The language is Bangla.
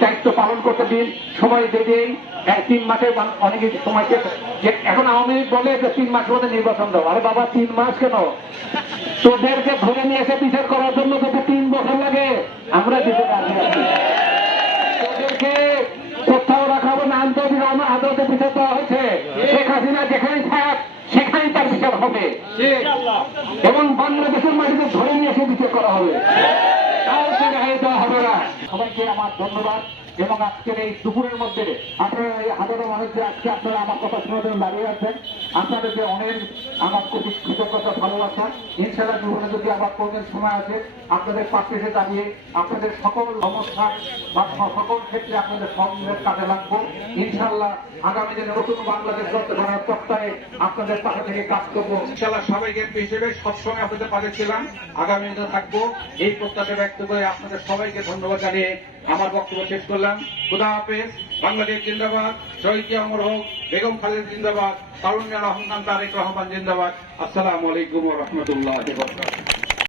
দায়িত্ব পালন করতে দিন, সময় দিয়ে তিন মান- অনেকে সময় যে এখন আওয়ামী লীগ তিন মাসের মধ্যে নির্বাচন দাও আরে বাবা, তিন মাস কেন? তোদেরকে ধরে নিয়ে এসে বিচার করার জন্য তিন বছর লাগে, আমরা দিতে পারি কোথাও আমার আদালতে বিচার হয়েছে। শেখ হাসিনা থাক, সেখানেই তার বিচার হবে। এবং বাংলাদেশের মাটিতে ধরে নিয়ে সে বিচার করা হবে। তাও সে দেওয়া হবে না। সবাইকে আমার ধন্যবাদ। এবং আজকের এই দুপুরের মধ্যে আপনারা এই হাজারো মানুষ যে আজকে আপনারা আমার কথা শোনার জন্য দাঁড়িয়ে আছেন আপনাদেরকে অনেক আমার খুবই কৃতজ্ঞতা, ভালোবাসা। ইনশাআল্লাহ জীবনে যদি আবার কোনদিন সময় আছে আপনাদের পাশে এসে দাঁড়িয়ে আপনাদের সকল অবস্থা বা সকল ক্ষেত্রে আপনাদের সঙ্গের কাজে লাগবো। ইনশাআল্লাহ আগামী দিনে নতুন বাংলাদেশ গড়তে করার প্রত্যয়ে আপনাদের পাশে থেকে কাজ করব। ইনশাল্লাহ সবাইকে হিসেবে সবসময় আপনাদের পাশে ছিলাম। আগামী দিনে থাকব। এই প্রত্যাশা ব্যক্ত করে আপনাদের সবাইকে ধন্যবাদ জানিয়ে আমার বক্তব্য শেষ করলাম। খুদা হাফেজ, বাংলাদেশ জিন্দাবাদ, শহীদ অমর হোক, বেগম খালেদ জিন্দাবাদ তারুণ্য রহমান তারেক রহমান জিন্দাবাদ। আসসালামু আলাইকুম রহমতুল্লাহ